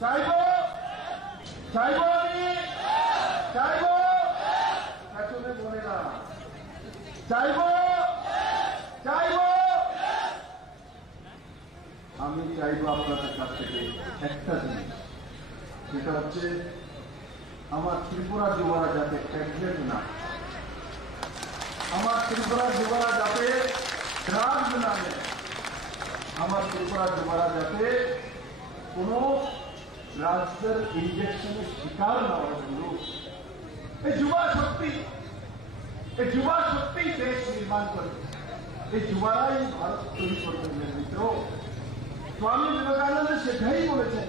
চাইবো চাইবো আমি চাইবো পেছনে বলে না চাইবো চাইবো আমি চাইবো আপনাদের কাছ থেকে একটা জিনিস, সেটা হচ্ছে আমার ত্রিপুরা যুবরা যাতে প্রেগনেন্ট না, আমার ত্রিপুরা যুবরা যাতে ড্রাগস না নেয়, আমার ত্রিপুরা যুবরা যাতে কোনো রাজ্যের ইনজেকশনের শিকার না হলো। এই যুবা শক্তি দেশ নির্মাণ করে, এই যুবারাই ভারত তৈরি করতে মিত্র। স্বামী বিবেকানন্দ সেটাই বলেছেন,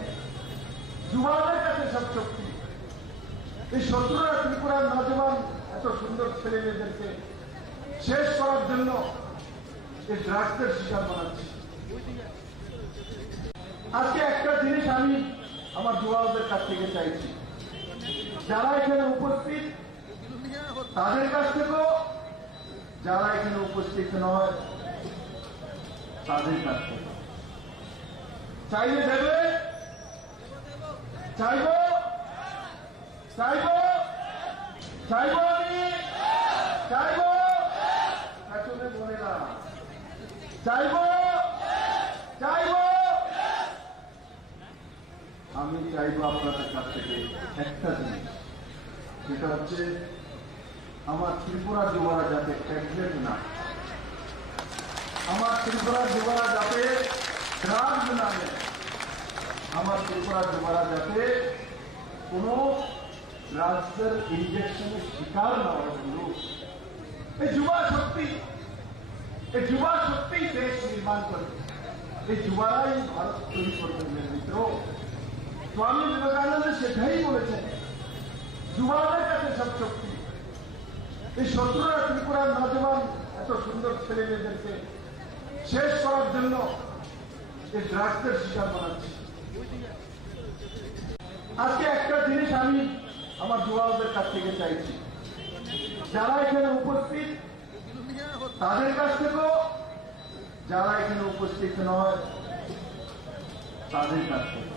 যুবাদের কাছে সব শক্তি। এই শত্রুরা ত্রিপুরার নজওয়ান এত সুন্দর ছেলে মেয়েদেরকে শেষ করার জন্য এই ড্রাগসের শিকার বানাচ্ছে। আজকে একটা জিনিস আমি আমার যুবকদের কাছ থেকে চাইছি, যারা এখানে উপস্থিত তাদের কাছ থেকেও, যারা এখানে উপস্থিত নয় তাদের কাছ থেকে চাইলে দেবে, চাইবো চাইবো চাইবো আমি চাইবো পেছনে বলে না চাইবো চাইবো আমি চাইবো আপনাদের কাছ থেকে একটা জিনিস, সেটা হচ্ছে আমার ত্রিপুরা যুবরা যাতে প্রেগনেন্ট না, আমার ত্রিপুরা যুবরা যাতে ড্রাগস না নেয়, আমার ত্রিপুরা যুবরা যাতে কোনো রাজ্যের ইনজেকশনের শিকার না হলো। এই যুবা শক্তি দেশ নির্মাণ করে, এই যুবারাই ভারত তৈরি করতে মিত্র। স্বামী বিবেকানন্দ সেটাই বলেছেন, যুবাদের কাছে সব শক্তি। এই শত্রুরা ত্রিপুরার নজওয়ান এত সুন্দর ছেলে মেয়েদেরকে শেষ করার জন্য এই ড্রাগসের শিকার বানাচ্ছে। আজকে একটা জিনিস আমি আমার যুবকদের কাছ থেকে চাইছি, যারা এখানে উপস্থিত তাদের কাছ থেকেও, যারা এখানে উপস্থিত নয় তাদের কাছ থেকে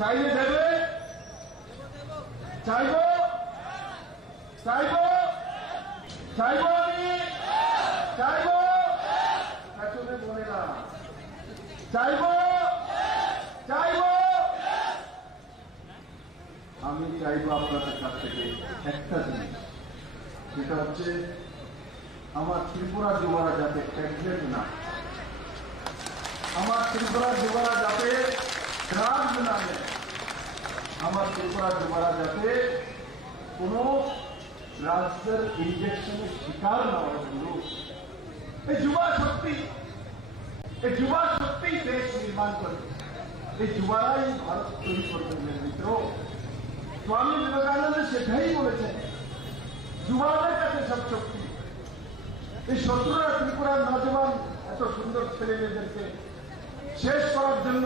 চাইলে দেবে, চাইবো চাইবো চাইবো আমি চাইবো পেছনে বলে না চাইবো চাইবো আমি চাইবো আপনাদের কাছ থেকে একটা জিনিস, সেটা হচ্ছে আমার ত্রিপুরা যুবরা যাতে প্রেগনেন্ট না, আমার ত্রিপুরা যুবরা যাতে ড্রাগস না নেয়, আমার ত্রিপুরা যুবরা যাতে কোনো রাজ্যের ইনজেকশনের শিকার না হলো। এই যুবা শক্তি দেশ নির্মাণ করে, এই যুবারাই ভারত তৈরি করতে মিত্র। স্বামী বিবেকানন্দ সেটাই বলেছেন, যুবাদের কাছে সব শক্তি। এই শত্রুরা ত্রিপুরার নজওয়ান এত সুন্দর ছেলে মেয়েদেরকে শেষ করার জন্য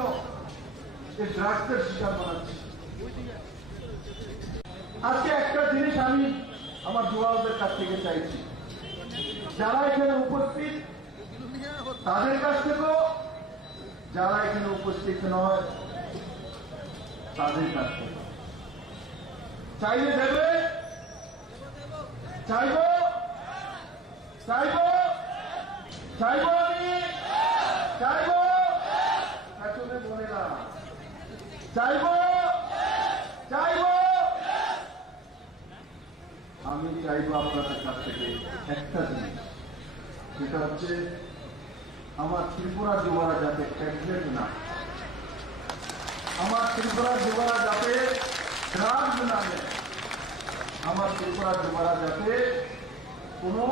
এই ড্রাগসের শিকার বানাচ্ছে। আজকে একটা জিনিস আমি আমার যুবকদের কাছ থেকে চাইছি, যারা এখানে উপস্থিত তাদের কাছ থেকেও, যারা এখানে উপস্থিত নয় তাদের কাছ থেকে চাইলে দেবে, চাইবো চাইবো চাইবো আমি চাইবো পেছনে বলে না চাইবো চাইবো আমি চাইবো আপনাদের কাছ থেকে একটা জিনিস, সেটা হচ্ছে আমার ত্রিপুরা যুবরা যাতে প্রেগনেন্ট না, আমার ত্রিপুরা যুবরা যাতে ড্রাগস না নেয়, আমার ত্রিপুরা যুবরা যাতে কোনো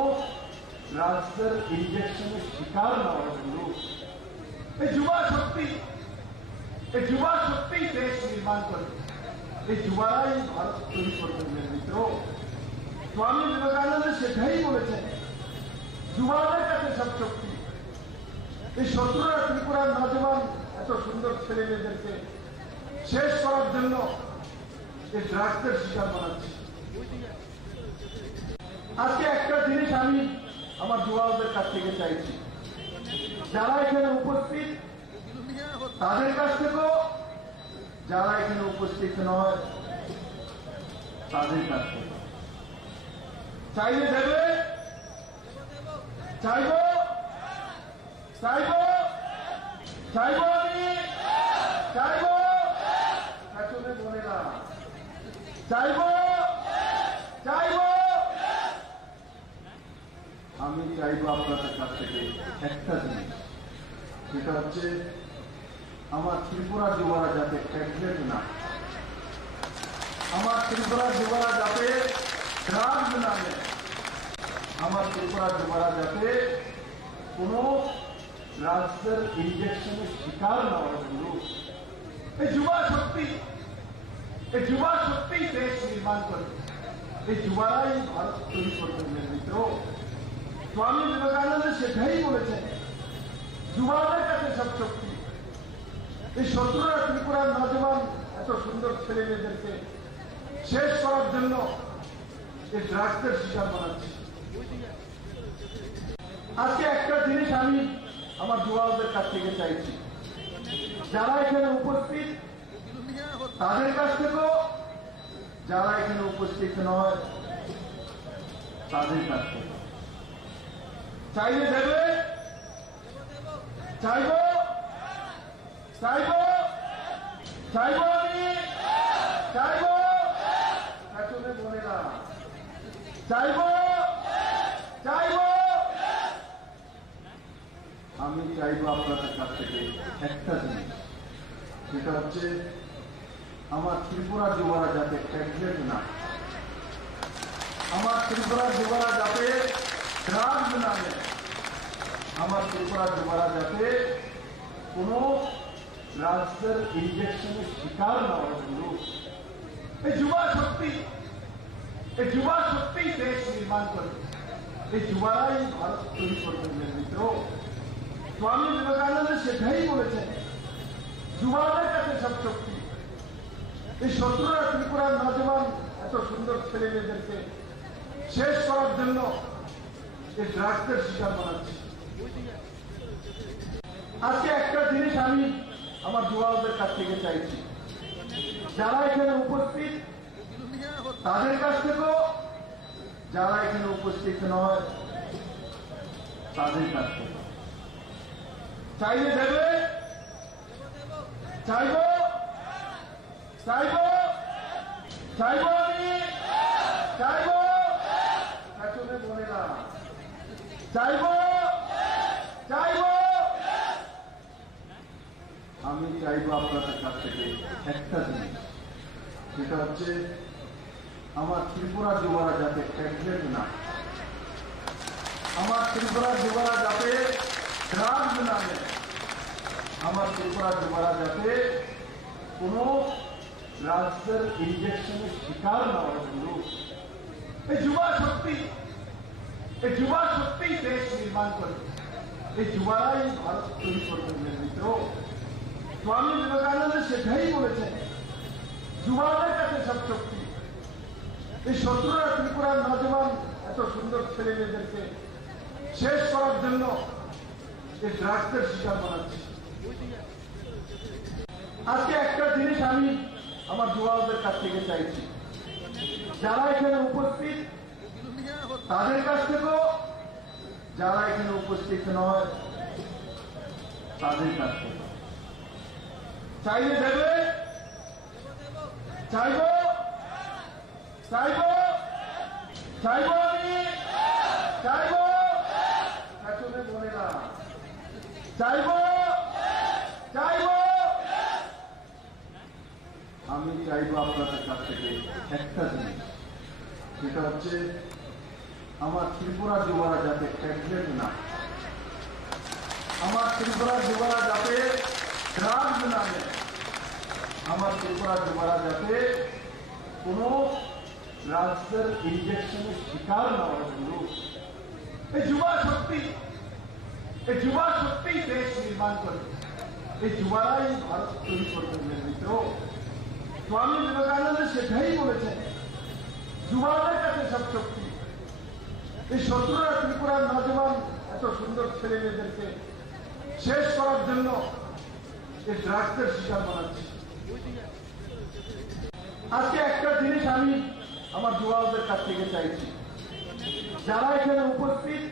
রাজ্যের ইনজেকশনের শিকার না হলো। এই যুবা শক্তি দেশ নির্মাণ করে, এই যুবারাই ভারত তৈরি করতে মিত্র। স্বামী বিবেকানন্দ সেটাই বলেছেন, যুবাদের কাছে সব শক্তি। এই শত্রুরা ত্রিপুরার নজওয়ান এত সুন্দর ছেলে মেয়েদেরকে শেষ করার জন্য এই ড্রাগসের শিকার বানাচ্ছে। আজকে একটা জিনিস আমি আমার যুবকদের কাছ থেকে চাইছি, যারা এখানে উপস্থিত তাদের কাছ থেকেও, যারা এখানে উপস্থিত নয় তাদের কাছে চাইলে দেবে, চাইব চাইব চাইব আমি চাইব, পেছনে বলে না, চাইব চাইব। আমি চাইব আপনাদের কাছ থেকে একটা জিনিস, সেটা হচ্ছে আমার ত্রিপুরা যুবরা যাতে প্রেগনেন্ট না, আমার ত্রিপুরা যুবরা যাতে ড্রাগস না নেয়, আমার ত্রিপুরা যুবরা যাতে কোনো ড্রাগসের ইনজেকশনের শিকার না হয়। এই যুবা শক্তি, এই যুবা শক্তি দেশ নির্মাণ করে, এই যুবারাই ভারত তৈরি করতে মিত্র। স্বামী বিবেকানন্দ সেটাই বলেছেন, যুবাদের কাছে সব শক্তি। এই শত্রুরা ত্রিপুরার নজওয়ান এত সুন্দর ছেলে মেয়েদেরকে শেষ করার জন্য এই ড্রাগসের শিকার বানাচ্ছে। আজকে একটা জিনিস আমি আমার যুবকদের কাছ থেকে চাইছি, যারা এখানে উপস্থিত তাদের কাছ থেকেও, যারা এখানে উপস্থিত নয় তাদের কাছ থেকে চাইলে দেবে, চাইব চাইব চাইব আমি চাইব, পেছনে বলে না, চাইব চাইব। আমি চাইব আপনাদের কাছ থেকে একটা জিনিস, সেটা হচ্ছে আমার ত্রিপুরা যুবরা যাতে প্রেগনেন্ট না, আমার ত্রিপুরা যুবরা যাতে ড্রাগস না নেয়, আমার ত্রিপুরা যুবরা যাতে কোনো ড্রাগসের ইনজেকশনের শিকার না হয়। এই যুবা শক্তি, এই যুবা শক্তি দেশ নির্মাণ করে, এই যুবারাই ভারত তৈরি করতে মিত্র। স্বামী বিবেকানন্দ সেটাই বলেছেন, যুবাদের কাছে সব শক্তি। এই শত্রুরা ত্রিপুরার নজওয়ান এত সুন্দর ছেলে মেয়েদেরকে শেষ করার জন্য এই ড্রাগসের শিকার বানাচ্ছে। আজকে একটা জিনিস আমি আমার যুবকদের কাছ থেকে চাইছি, যারা এখানে উপস্থিত তাদের কাছ থেকেও, যারা এখানে উপস্থিত নয় তাদের কাছ থেকে চাইলে দেবে, চাইব চাইব চাইব আমি চাইব, পেছনে বলে না, চাইব চাইব। আমি চাইব আপনাদের কাছ থেকে একটা জিনিস, সেটা হচ্ছে আমার ত্রিপুরা যুবরা যাতে প্রেগনেন্ট না, আমার ত্রিপুরা যুবরা যাতে ড্রাগস না নেয়, আমার ত্রিপুরা যুবরা যাতে কোনো ড্রাগসের ইনজেকশনের শিকার না হয়। এই যুবা শক্তি, এই যুবা শক্তি দেশ নির্মাণ করে, এই যুবারাই ভারত তৈরি করতে মিত্র। স্বামী বিবেকানন্দ সেটাই বলেছেন, যুবাদের কাছে সব শক্তি। এই শত্রুরা ত্রিপুরার নজওয়ান এত সুন্দর ছেলে মেয়েদেরকে শেষ করার জন্য এই ড্রাগসের শিকার বানাচ্ছে। আজকে একটা জিনিস আমি আমার যুবকদের কাছ থেকে চাইছি, যারা এখানে উপস্থিত তাদের কাছ থেকেও, যারা এখানে উপস্থিত নয় তাদের কাছ থেকে চাইলে দেবে, চাইব চাইব চাইব আমি চাইব, পেছনে বলে না, চাইব চাইব। আমি চাইব আপনাদের কাছ থেকে একটা জিনিস, সেটা হচ্ছে আমার ত্রিপুরা যুবরা যাতে প্রেগনেন্ট না, আমার ত্রিপুরা যুবরা যাতে ড্রাগস না নেয়, আমার ত্রিপুরা যুবরা যাতে কোনো ড্রাগসের ইনজেকশনের শিকার না হয়। এই যুবা শক্তি, এই যুবা শক্তি দেশ নির্মাণ করে, এই যুবারাই ভারত তৈরি করতে মিত্র। স্বামী বিবেকানন্দ সেটাই বলেছেন, যুবাদের কাছে সব শক্তি। এই শত্রুরা ত্রিপুরার নজওয়ান এত সুন্দর ছেলে মেয়েদেরকে শেষ করার জন্য এই ড্রাগসের শিকার বানাচ্ছে। আজকে একটা জিনিস আমি আমার যুবকদের কাছ থেকে চাইছি, যারা এখানে উপস্থিত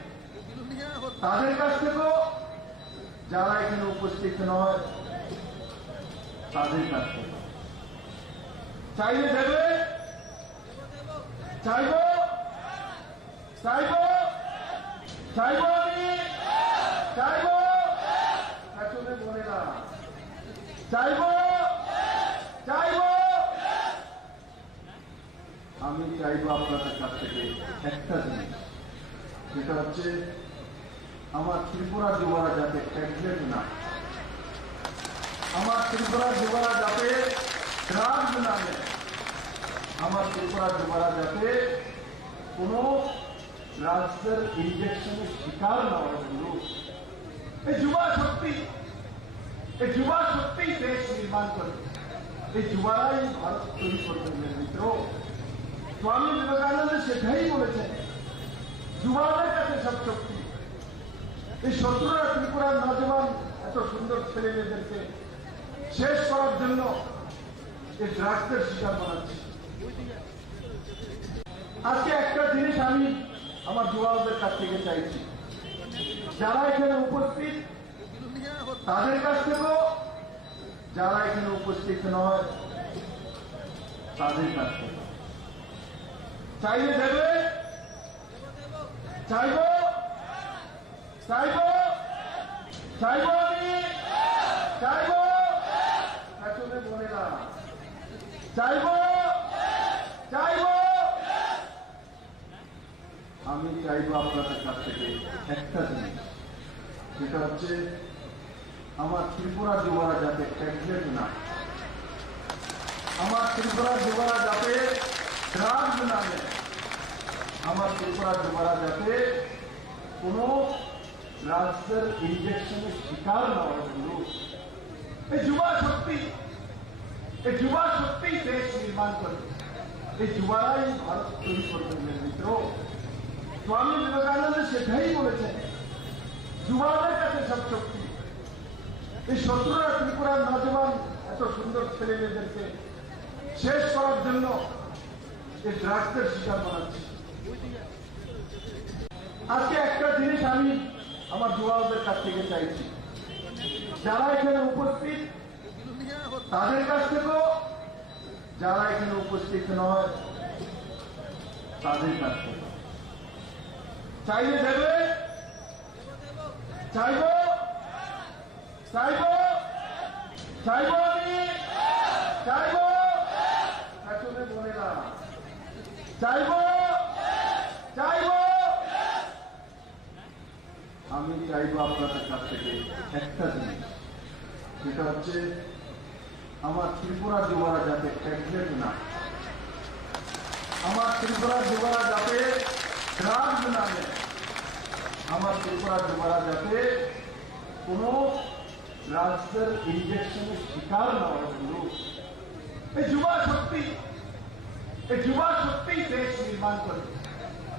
তাদের কাছ থেকেও, যারা এখানে উপস্থিত নয় তাদের কাছ থেকে চাইলে দেবে, চাইবো চাইবো চাইবো আমি চাইবো, পেছনে বলে না, চাইবো চাইবো। আমি চাইবো আপনাদের কাছ থেকে একটা জিনিস, সেটা হচ্ছে আমার ত্রিপুরা যুবরা যাতে ট্যাবলেট না, আমার ত্রিপুরা যুবরা যাতে ড্রাগস না নেয়, আমার ত্রিপুরা যুবরা যাতে কোনো রাজ্যের ইনজেকশনের শিকার না হয়। এই যুবা শক্তি দেশ নির্মাণ করে, এই যুবারাই ভারত তৈরি করবেন। মিত্র, স্বামী বিবেকানন্দ সেটাই বলেছেন, যুবাদের কাছে সব শক্তি। এই শত্রুরা ত্রিপুরার নজওয়ান এত সুন্দর ছেলে মেয়েদেরকে শেষ করার জন্য এই ড্রাগসের শিকার বানাচ্ছে। আজকে একটা জিনিস আমি আমার যুবকদের কাছ থেকে চাইছি, যারা এখানে উপস্থিত তাদের কাছ থেকেও, যারা এখানে উপস্থিত নয় তাদের কাছ থেকে চাইলে দেবে, চাইবো চাইবো চাইবো আমি চাইবো, পেছনে বলে না, চাইবো চাইবো। আমি চাইবো আপনাদের কাছ থেকে একটা জিনিস, সেটা হচ্ছে আমার ত্রিপুরা যুবরা যাতে ট্যাবলেট না, আমার ত্রিপুরা যুবরা যাতে ড্রাগস না নেয়, আমার ত্রিপুরা যুবরা যাতে কোনো রাজ্যের ইনজেকশনের শিকার না হয়। এই যুবা শক্তি দেশ নির্মাণ করে, এই যুবারাই ভারত তৈরি করবেন। মিত্র, স্বামী বিবেকানন্দ সেটাই বলেছেন, যুবাদের কাছে সব শক্তি। এই শত্রুরা ত্রিপুরার নজওয়ান এত সুন্দর ছেলে মেয়েদেরকে শেষ করার জন্য এই ড্রাগসের শিকার বানাচ্ছে। আজকে একটা জিনিস আমি আমার যুবকদের কাছ থেকে চাইছি, যারা এখানে উপস্থিত তাদের কাছ থেকেও, যারা এখানে উপস্থিত নয় তাদের কাছ থেকে চাইলে দেবে, চাইবো চাইবো চাইবো আমি চাইবো, পেছনে বলে না, চাইবো চাইবো। আমি চাইবো আপনাদের কাছ থেকে একটা জিনিস, সেটা হচ্ছে আমার ত্রিপুরা যুবরা যাতে ট্যাবলেট না, আমার ত্রিপুরা যুবরা যাতে ড্রাগস না নেয়, আমার ত্রিপুরা যুবরা যাতে কোনো রাজ্যের ইনজেকশনের শিকার না হয়। এই যুবা শক্তি দেশ নির্মাণ করে,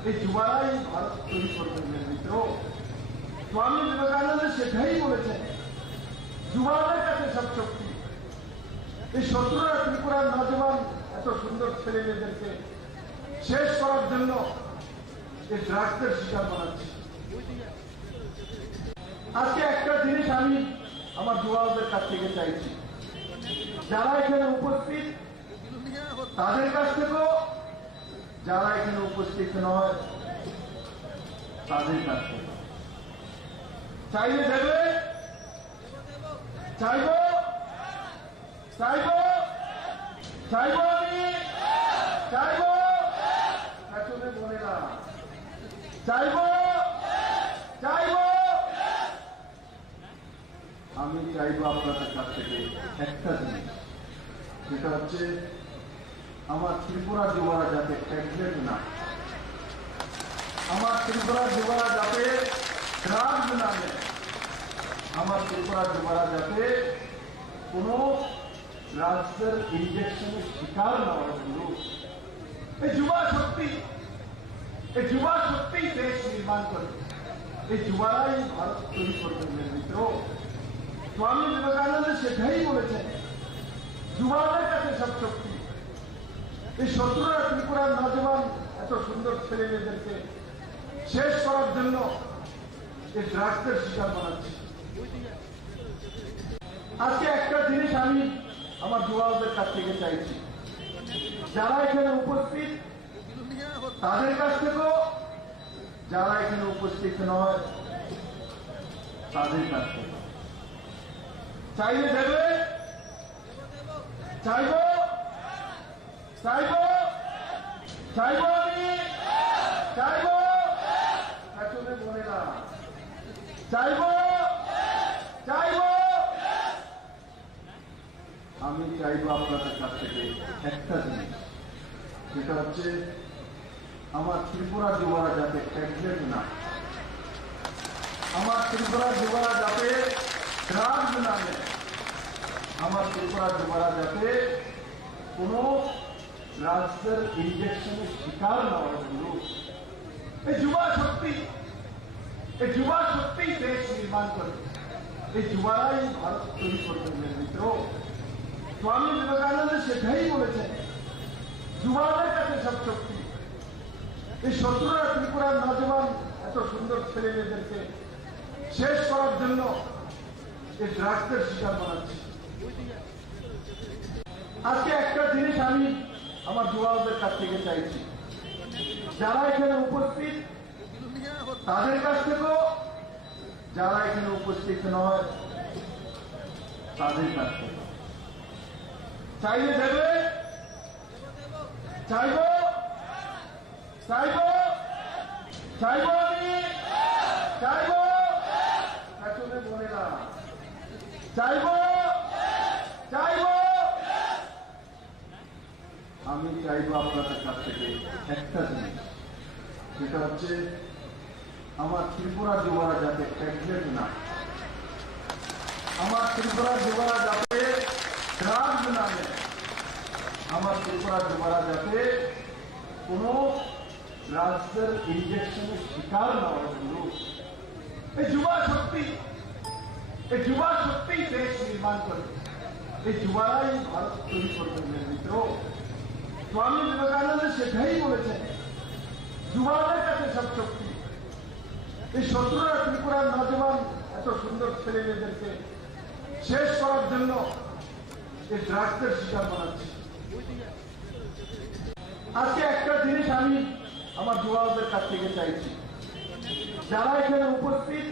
এই যুবারাই ভারত তৈরি করবেন। মিত্র, স্বামী বিবেকানন্দ সেটাই বলেছেন, যুবাদের কাছে সব শক্তি। এই যুবা শক্তি দেশ নির্মাণ করে, এই যুবারাই ভারত তৈরি করবেন। মিত্র, স্বামী বিবেকানন্দ সেটাই বলেছেন, যুবাদের কাছে সব শক্তি। এই যুবা শক্তি দেশ নির্মাণ করে, এই যুবারাই ভারত তৈরি করবেন। যুবাদের কাছে সব শক্তি। এই শত্রুরা ত্রিপুরার নজওয়ান এত সুন্দর ছেলে মেয়েদেরকে শেষ করার জন্য এই ড্রাগসের শিকার বানাচ্ছে। আজকে একটা জিনিস আমি আমার যুবকদের কাছ থেকে চাইছি, যারা এখানে উপস্থিত তাদের কাছ থেকেও, যারা এখানে উপস্থিত নয় তাদের কাছ থেকে চাইলে দেবে, চাইবো চাইবো চাইবো আমি চাইবো, পেছনে বলে না, চাইবো চাইবো। আমি চাইবো আপনাদের কাছ থেকে একটা জিনিস, সেটা হচ্ছে আমার ত্রিপুরা যুবরা যাতে ট্যাবলেট না, আমার ত্রিপুরা যুবরা যাতে ড্রাগস না নেয়, আমার ত্রিপুরা যুবরা যাতে কোনো রাজ্যের ইনজেকশনের শিকার না হয়। এই যুবা শক্তি দেশ নির্মাণ করে, এই যুবারাই ভারত তৈরি করবেন। মিত্র, স্বামী বিবেকানন্দ সেটাই বলেছেন, যুবা এই শত্রুরা ত্রিপুরার নজওয়ান এত সুন্দর ছেলে মেয়েদেরকে শেষ করার জন্য এই ড্রাগসের শিকার বানাচ্ছে। আজকে একটা জিনিস আমি আমার যুবকদের কাছ থেকে চাইছি, যারা এখানে উপস্থিত তাদের কাছ থেকেও, যারা এখানে উপস্থিত নয় তাদের কাছ থেকে চাইলে দেবে, চাইব চাইব চাইব আমি চাইব, পেছনে বলে না, চাইব চাইব। আমি চাইব আপনাদের কাছ থেকে একটা জিনিস, সেটা হচ্ছে আমার ত্রিপুরা যুবরা যাতে প্রেগনেন্ট না, আমার ত্রিপুরা যুবরা যাতে ড্রাগস না নেয়, আমার ত্রিপুরা যুবরা যাতে কোনো ড্রাগসের ইনজেকশনের শিকার না হয়। এই যুবা শক্তি, এই যুবা শক্তি দেশ নির্মাণ করে, এই যুবারাই ভারত তৈরি করবে মিত্র। স্বামী বিবেকানন্দ সেটাই বলেছেন, যুবাদের কাছে সব শক্তি। এই শত্রুরা ত্রিপুরার নজওয়ান এত সুন্দর ছেলে মেয়েদেরকে শেষ করার জন্য এই ড্রাগসের শিকার বানাচ্ছে। আজকে একটা জিনিস আমি আমার যুবকদের কাছ থেকে চাইছি, যারা এখানে উপস্থিত তাদের কাছ থেকেও, যারা এখানে উপস্থিত নয় তাদের কাছ থেকে চাইলে দেবে, চাইব চাইব চাইব আমি চাইব, পেছনে বলে না, চাইব চাইব। আমি চাইব আপনাদের কাছ থেকে একটা জিনিস, সেটা হচ্ছে আমার ত্রিপুরা যুবরা যাতে প্রেগনেন্ট না, আমার ত্রিপুরা যুবরা যাতে ড্রাগস না নেয়, আমার ত্রিপুরা যুবরা যাতে কোনো ড্রাগসের ইনজেকশনের শিকার না হয়। এই যুবা শক্তি, এই যুবা শক্তি দেশ নির্মাণ করে, এই যুবারাই ভারত তৈরি করবে মিত্র। স্বামী বিবেকানন্দ সেটাই বলেছেন, যুবাদের কাছে সব শক্তি। এই শত্রুরা ত্রিপুরার নজওয়ান এত সুন্দর ছেলে মেয়েদেরকে শেষ করার জন্য এই ড্রাগসের শিকার বানাচ্ছে। আজকে একটা জিনিস আমি আমার যুবকদের কাছ থেকে চাইছি, যারা এখানে উপস্থিত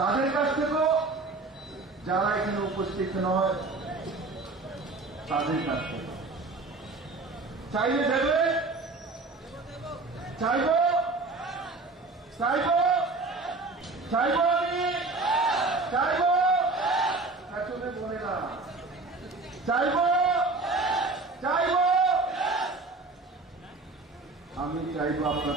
তাদের কাছ থেকেও, যারা এখানে উপস্থিত নয় তাদের কাছ থেকে চাইলে দেবে, চাইব চাইব চাইব আমি চাইব, পেছনে বলে না, চাইব চাইব। আমি চাইব আপনার